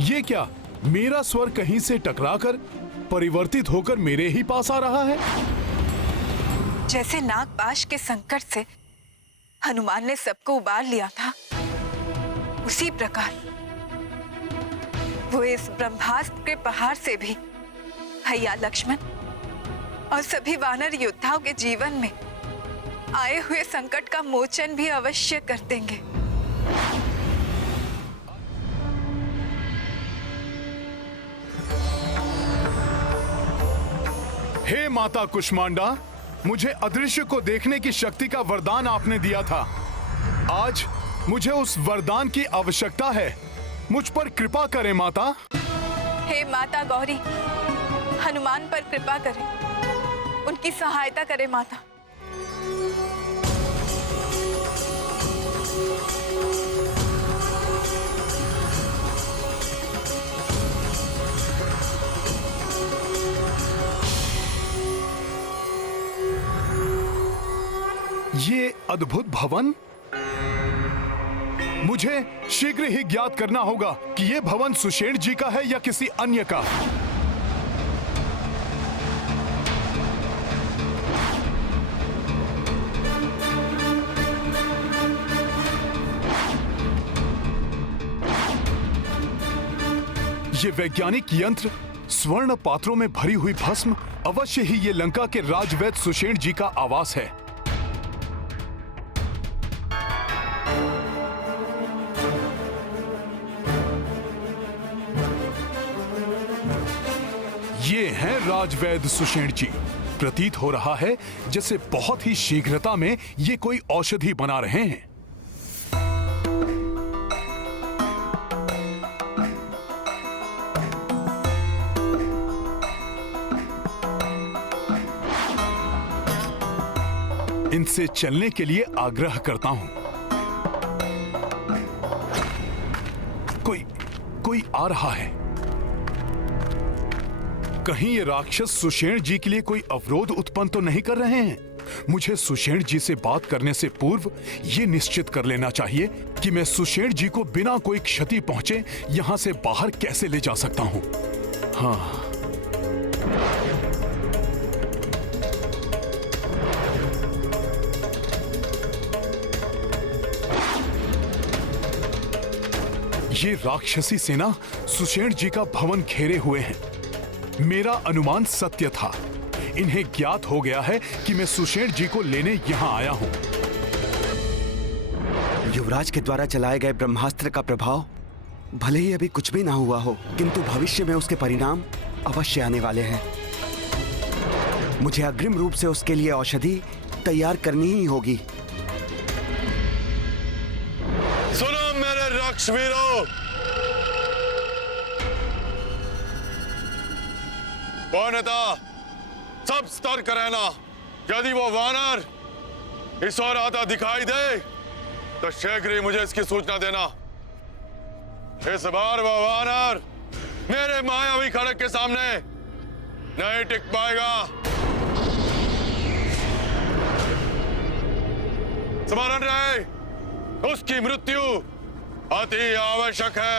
ये क्या, मेरा स्वर कहीं से टकराकर परिवर्तित होकर मेरे ही पास आ रहा है? जैसे नागपाश के संकट से हनुमान ने सबको उबार लिया था, उसी प्रकार वो इस ब्रह्मास्त्र के पहाड़ से भी भैया लक्ष्मण और सभी वानर योद्धाओं के जीवन में आए हुए संकट का मोचन भी अवश्य कर देंगे। हे माता कुष्मांडा, मुझे अदृश्य को देखने की शक्ति का वरदान आपने दिया था। आज मुझे उस वरदान की आवश्यकता है। मुझ पर कृपा करें माता। हे माता गौरी, हनुमान पर कृपा करें, उनकी सहायता करें माता। ये अद्भुत भवन, मुझे शीघ्र ही ज्ञात करना होगा कि ये भवन सुषेण जी का है या किसी अन्य का। ये वैज्ञानिक यंत्र, स्वर्ण पात्रों में भरी हुई भस्म, अवश्य ही ये लंका के राजवैद्य सुषेण जी का आवास है। ये हैं राजवैद्य सुषेण जी। प्रतीत हो रहा है जैसे बहुत ही शीघ्रता में ये कोई औषधि बना रहे हैं। इनसे चलने के लिए आग्रह करता हूं। कोई आ रहा है। कहीं ये राक्षस सुषेण जी के लिए कोई अवरोध उत्पन्न तो नहीं कर रहे हैं? मुझे सुषेण जी से बात करने से पूर्व ये निश्चित कर लेना चाहिए कि मैं सुषेण जी को बिना कोई क्षति पहुंचे यहां से बाहर कैसे ले जा सकता हूं। हाँ, ये राक्षसी सेना सुषेण जी का भवन घेरे हुए हैं। मेरा अनुमान सत्य था। इन्हें ज्ञात हो गया है कि मैं सुषेण जी को लेने यहां आया हूं। युवराज के द्वारा चलाए गए ब्रह्मास्त्र का प्रभाव भले ही अभी कुछ भी ना हुआ हो, किंतु भविष्य में उसके परिणाम अवश्य आने वाले हैं। मुझे अग्रिम रूप से उसके लिए औषधि तैयार करनी ही होगी। सुनो मेरे राक्षसवीरों, वानरता सब सतर्क रहना। यदि वो वानर इस ओर आता दिखाई दे तो शीघ्र ही मुझे इसकी सूचना देना। इस बार वो वानर मेरे मायावी खड़ग के सामने नहीं टिक पाएगा। स्मरण रहे, उसकी मृत्यु अति आवश्यक है।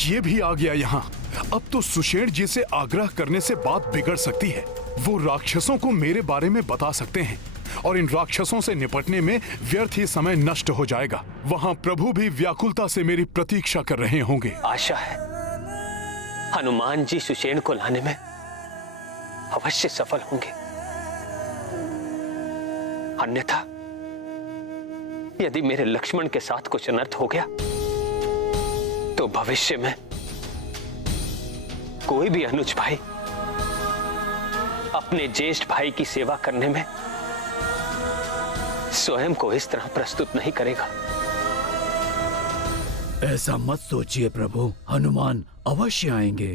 ये भी आ गया यहाँ। अब तो सुषेण जी से आग्रह करने से बात बिगड़ सकती है। वो राक्षसों को मेरे बारे में बता सकते हैं और इन राक्षसों से निपटने में व्यर्थ ही समय नष्ट हो जाएगा। वहाँ प्रभु भी व्याकुलता से मेरी प्रतीक्षा कर रहे होंगे। आशा है हनुमान जी सुषेण को लाने में अवश्य सफल होंगे। अन्यथा यदि मेरे लक्ष्मण के साथ कुछ अनर्थ हो गया तो भविष्य में कोई भी अनुज भाई अपने ज्येष्ठ भाई की सेवा करने में स्वयं को इस तरह प्रस्तुत नहीं करेगा। ऐसा मत सोचिए प्रभु, हनुमान अवश्य आएंगे।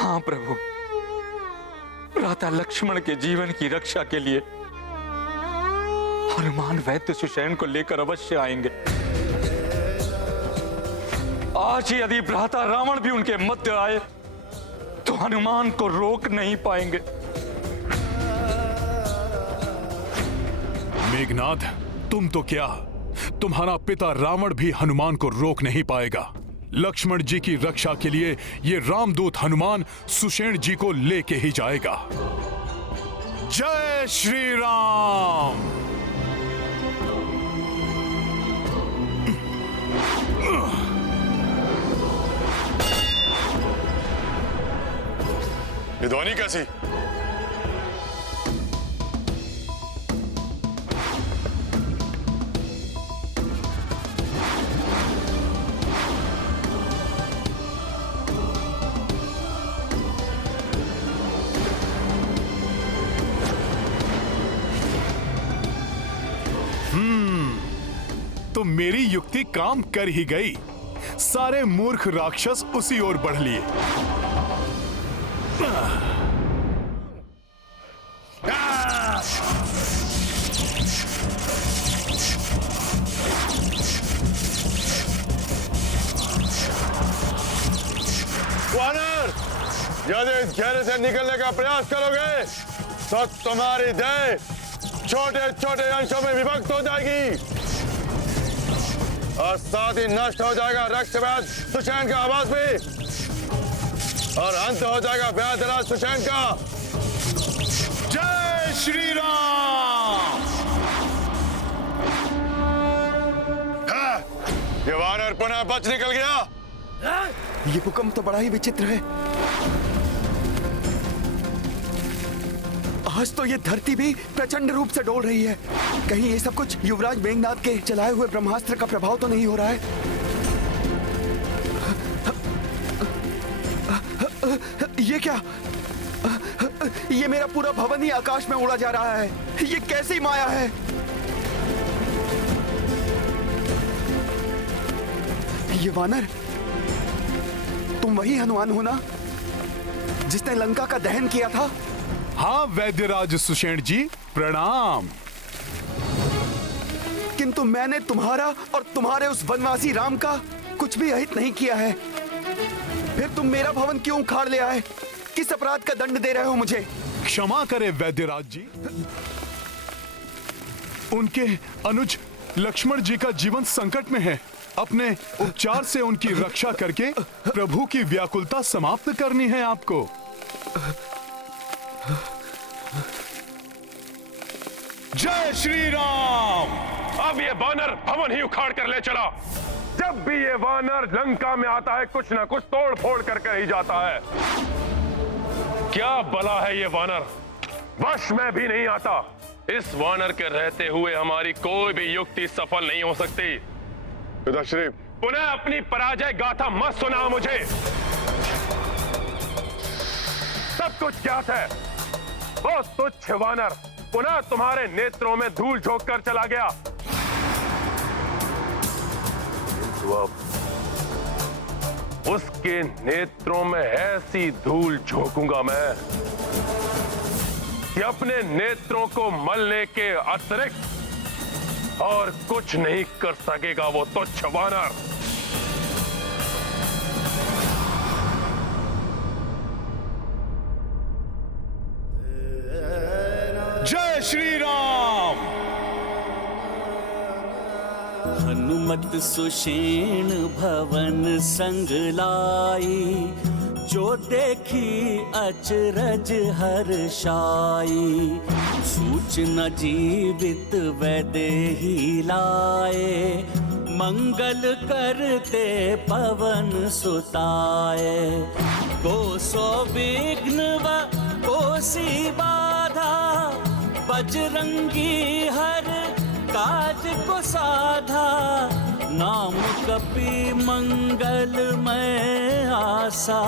हाँ प्रभु, भ्राता लक्ष्मण के जीवन की रक्षा के लिए हनुमान वैद्य सुषेण को लेकर अवश्य आएंगे। आज ही यदि भ्राता रावण भी उनके मध्य आए तो हनुमान को रोक नहीं पाएंगे। मेघनाद, तुम तो क्या, तुम्हारा पिता रावण भी हनुमान को रोक नहीं पाएगा। लक्ष्मण जी की रक्षा के लिए ये रामदूत हनुमान सुषेण जी को लेके ही जाएगा। जय श्री राम। ये ध्वनि कैसी? तो मेरी युक्ति काम कर ही गई। सारे मूर्ख राक्षस उसी ओर बढ़ लिए। वानर, यदि इस घेरे से निकलने का प्रयास करोगे तो तुम्हारी देह छोटे छोटे अंशों में विभक्त हो जाएगी और साथ ही नष्ट हो जाएगा रक्षव्याध सुषेण का आवास भी, और अंत हो जाएगा व्याधराज सुषेण का। जय श्री राम। ये वानर पुनः बच निकल गया। ये भूकंप तो बड़ा ही विचित्र है। आज तो ये धरती भी प्रचंड रूप से डोल रही है। कहीं ये सब कुछ युवराज मेघनाद के चलाए हुए ब्रह्मास्त्र का प्रभाव तो नहीं हो रहा है? ये क्या? ये मेरा पूरा भवन ही आकाश में उड़ा जा रहा है। ये कैसी माया है? ये वानर, तुम वही हनुमान हो ना जिसने लंका का दहन किया था? हाँ वैद्यराज सुषेण जी, प्रणाम। किंतु मैंने तुम्हारा और तुम्हारे उस वनवासी राम का कुछ भी अहित नहीं किया है। फिर तुम मेरा भवन क्यों उखाड़ ले आए? किस अपराध का दंड दे रहे हो मुझे? क्षमा करें वैद्यराज जी, उनके अनुज लक्ष्मण जी का जीवन संकट में है। अपने उपचार से उनकी रक्षा करके प्रभु की व्याकुलता समाप्त करनी है आपको। जय श्री राम। अब ये वानर भवन ही उखाड़ कर ले चला। जब भी ये वानर लंका में आता है कुछ ना कुछ तोड़ फोड़ करके ही जाता है। क्या बला है ये वानर, वश में भी नहीं आता। इस वानर के रहते हुए हमारी कोई भी युक्ति सफल नहीं हो सकती। पिताश्री, पुनः अपनी पराजय गाथा मत सुना मुझे। सब कुछ ज्ञात है। वो तुच्छ वानर पुनः तुम्हारे नेत्रों में धूल झोंक कर चला गया। उसके नेत्रों में ऐसी धूल झोंकूंगा मैं कि अपने नेत्रों को मलने के अतिरिक्त और कुछ नहीं कर सकेगा वो तुच्छ वानर। जय श्री राम। हनुमत सुषेण भवन संग लाई, जो देखी अचरज हर्षाई। सूचना जीवित वैदेही लाए, मंगल करते पवन सुताए। कोसो विघ्न व कोसी बाधा, बजरंगी हर काज को साधा। नाम कपि मंगलमय आसा,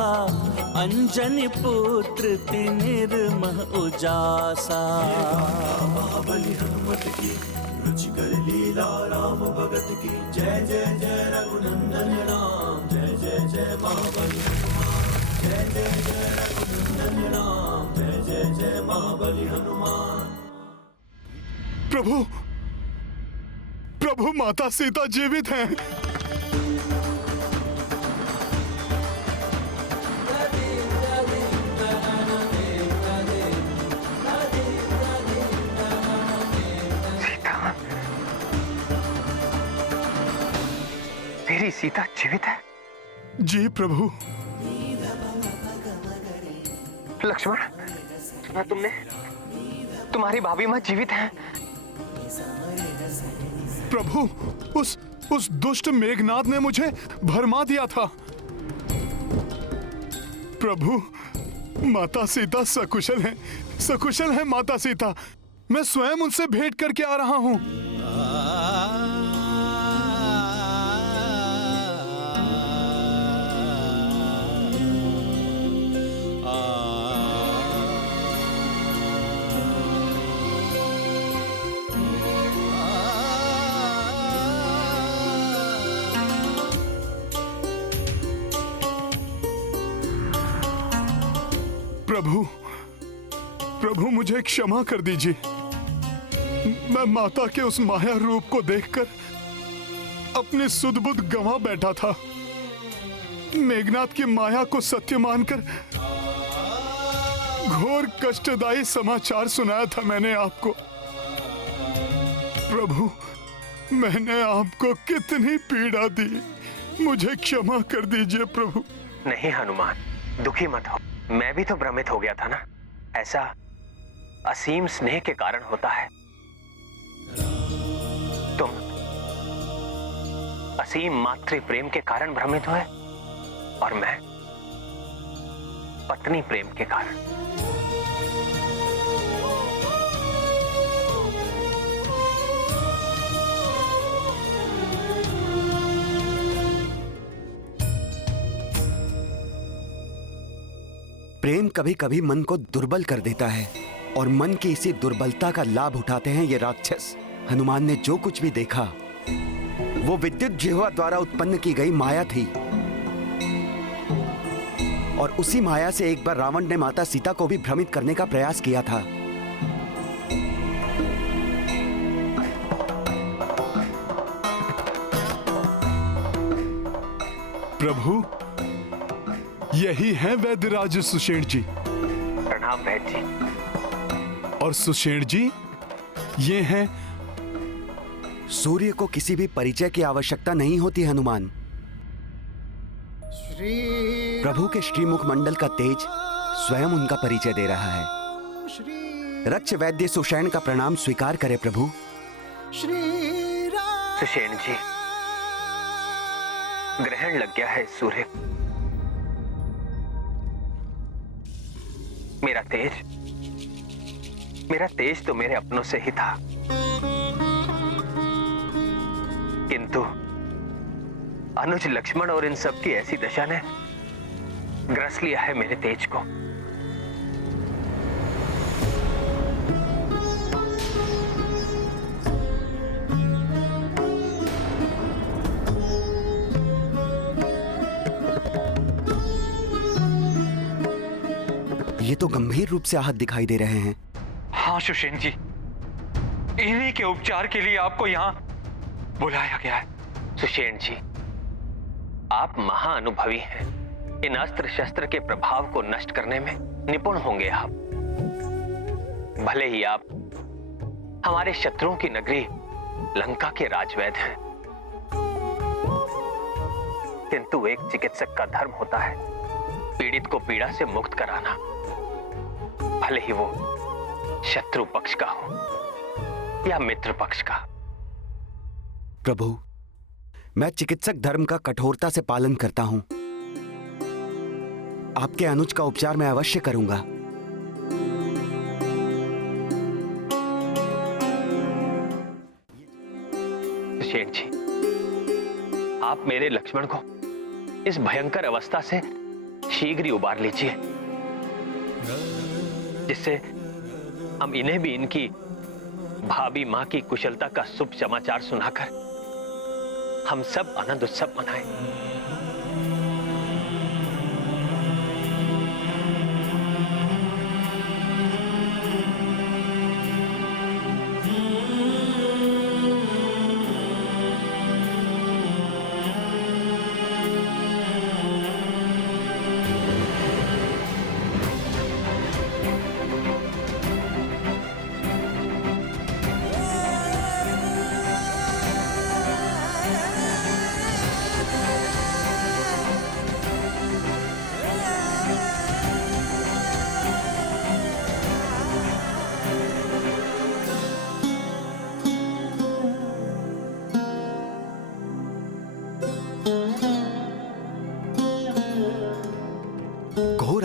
अंजनी पुत्र निर्मह उजासा। महाबली हनुमत की रुचिकर लीला राम भगत की। जय जय जय रघुनंदन राम, जय जय जय महाबली हनुमान। जय जय जय रघुनंदन राम, जय जय जय महाबली हनुमान। प्रभु, प्रभु माता सीता जीवित हैं। सीता, मेरी सीता जीवित है? जी प्रभु। लक्ष्मण, सुना तुमने? तुम्हारी भाभी माँ जीवित हैं। प्रभु, उस दुष्ट मेघनाद ने मुझे भरमा दिया था। प्रभु, माता सीता सकुशल है माता सीता। मैं स्वयं उनसे भेंट करके आ रहा हूं। प्रभु मुझे क्षमा कर दीजिए। मैं माता के उस माया रूप को देखकर अपनी सुध बुध गंवा बैठा था। मेघनाद की माया को सत्य मानकर घोर कष्टदायी समाचार सुनाया था मैंने आपको। प्रभु, मैंने आपको कितनी पीड़ा दी, मुझे क्षमा कर दीजिए प्रभु। नहीं हनुमान, दुखी मत हो। मैं भी तो भ्रमित हो गया था ना। ऐसा असीम स्नेह के कारण होता है। तुम असीम मातृ प्रेम के कारण भ्रमित हुए और मैं पत्नी प्रेम के कारण। प्रेम कभी कभी मन को दुर्बल कर देता है और मन की इसी दुर्बलता का लाभ उठाते हैं ये राक्षस। हनुमान ने जो कुछ भी देखा वो विद्युत जिह्वा द्वारा उत्पन्न की गई माया थी और उसी माया से एक बार रावण ने माता सीता को भी भ्रमित करने का प्रयास किया था। प्रभु, यही है वैद्यराज सुषेण जी। प्रणाम वैद्य जी। और सुषेण जी, ये हैं। सूर्य को किसी भी परिचय की आवश्यकता नहीं होती हनुमान। प्रभु के श्रीमुख मंडल का तेज स्वयं उनका परिचय दे रहा है। रक्ष वैद्य सुषेण का प्रणाम स्वीकार करे प्रभु। सुषेण जी, ग्रहण लग गया है सूर्य। मेरा तेज तो मेरे अपनों से ही था, किंतु अनुज लक्ष्मण और इन सब की ऐसी दशा ने ग्रस लिया है मेरे तेज को। ये तो गंभीर रूप से आहत दिखाई दे रहे हैं। हाँ सुषेण जी, इन्हीं के उपचार के लिए आपको यहाँ बुलाया गया है। सुषेण जी, आप महाअनुभवी हैं। इन अस्त्र शस्त्र के प्रभाव को नष्ट करने में निपुण होंगे आप। भले ही आप हमारे शत्रुओं की नगरी लंका के राजवैद्य हैं, किंतु एक चिकित्सक का धर्म होता है पीड़ित को पीड़ा से मुक्त कराना, भले ही वो शत्रु पक्ष का हो या मित्र पक्ष का। प्रभु, मैं चिकित्सक धर्म का कठोरता से पालन करता हूं। आपके अनुज का उपचार मैं अवश्य करूंगा। सुषेण जी, आप मेरे लक्ष्मण को इस भयंकर अवस्था से शीघ्र ही उबार लीजिए, जिससे हम इन्हें भी इनकी भाभी मां की कुशलता का शुभ समाचार सुनाकर हम सब आनंद उत्सव मनाएं।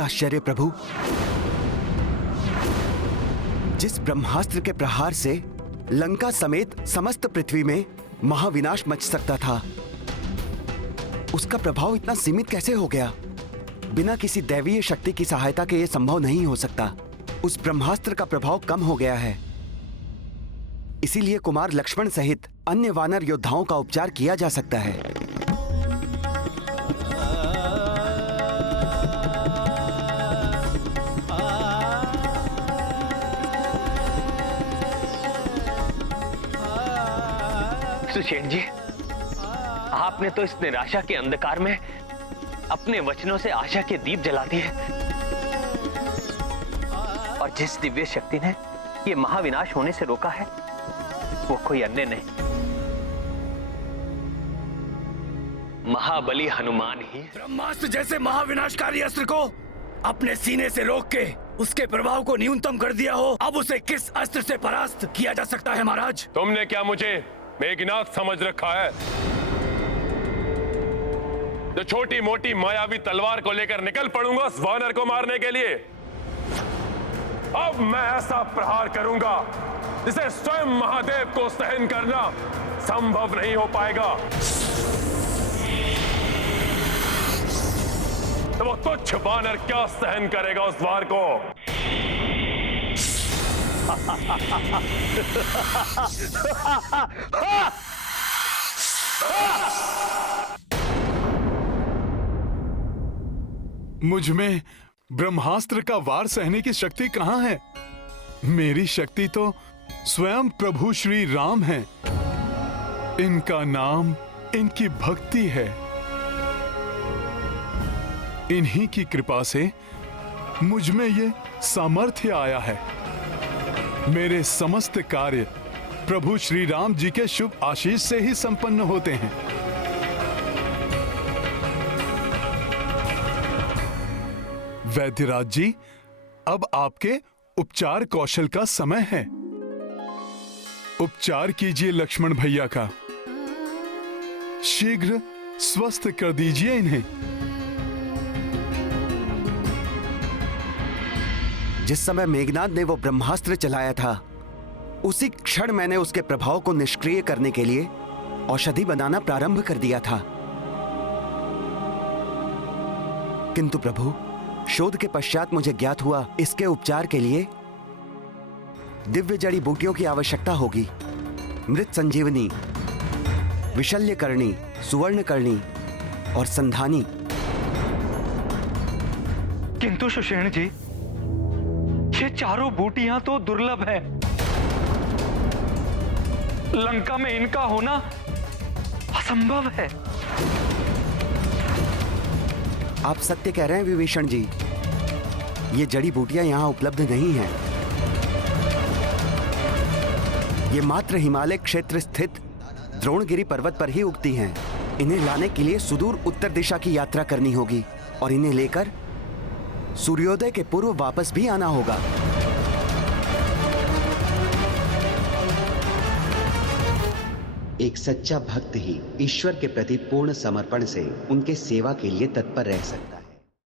आश्चर्य प्रभु। जिस ब्रह्मास्त्र के प्रहार से लंका समेत समस्त पृथ्वी में महाविनाश मच सकता था, उसका प्रभाव इतना सीमित कैसे हो गया? बिना किसी दैवीय शक्ति की सहायता के यह संभव नहीं हो सकता। उस ब्रह्मास्त्र का प्रभाव कम हो गया है, इसीलिए कुमार लक्ष्मण सहित अन्य वानर योद्धाओं का उपचार किया जा सकता है। सुषेण जी, आपने तो इस निराशा के अंधकार में अपने वचनों से आशा के दीप जला दिए। और जिस दिव्य शक्ति ने ये महाविनाश होने से रोका है, वो कोई अन्य नहीं, महाबली हनुमान ही। ब्रह्मास्त्र जैसे महाविनाशकारी अस्त्र को अपने सीने से रोक के उसके प्रभाव को न्यूनतम कर दिया हो, अब उसे किस अस्त्र से परास्त किया जा सकता है महाराज? तुमने क्या मुझे मेघनाथ समझ रखा है, जो छोटी मोटी मायावी तलवार को लेकर निकल पड़ूंगा उस वानर को मारने के लिए? अब मैं ऐसा प्रहार करूंगा जिसे स्वयं महादेव को सहन करना संभव नहीं हो पाएगा। तो वो तुच्छ वानर क्या सहन करेगा उस वार को? मुझ में ब्रह्मास्त्र का वार सहने की शक्ति कहां है? मेरी शक्ति तो स्वयं प्रभु श्री राम है। इनका नाम, इनकी भक्ति है। इन्हीं की कृपा से मुझ में ये सामर्थ्य आया है। मेरे समस्त कार्य प्रभु श्री राम जी के शुभ आशीष से ही संपन्न होते हैं। वैद्यराज जी, अब आपके उपचार कौशल का समय है। उपचार कीजिए लक्ष्मण भैया का, शीघ्र स्वस्थ कर दीजिए इन्हें। जिस समय मेघनाद ने वो ब्रह्मास्त्र चलाया था, उसी क्षण मैंने उसके प्रभाव को निष्क्रिय करने के लिए औषधि बनाना प्रारंभ कर दिया था। किंतु प्रभु, शोध के पश्चात मुझे ज्ञात हुआ इसके उपचार के लिए दिव्य जड़ी बूटियों की आवश्यकता होगी। मृत संजीवनी, विशल्यकर्णी, सुवर्णकर्णी और संधानी। किंतु सुषेण जी, ये चारों बूटियां तो दुर्लभ है। लंका में इनका होना असंभव है। आप सत्य कह रहे हैं विभीषण जी, ये जड़ी बूटियां यहां उपलब्ध नहीं हैं। ये मात्र हिमालय क्षेत्र स्थित द्रोणगिरी पर्वत पर ही उगती हैं। इन्हें लाने के लिए सुदूर उत्तर दिशा की यात्रा करनी होगी और इन्हें लेकर सूर्योदय के पूर्व वापस भी आना होगा। एक सच्चा भक्त ही ईश्वर के प्रति पूर्ण समर्पण से उनके सेवा के लिए तत्पर रह सकता है।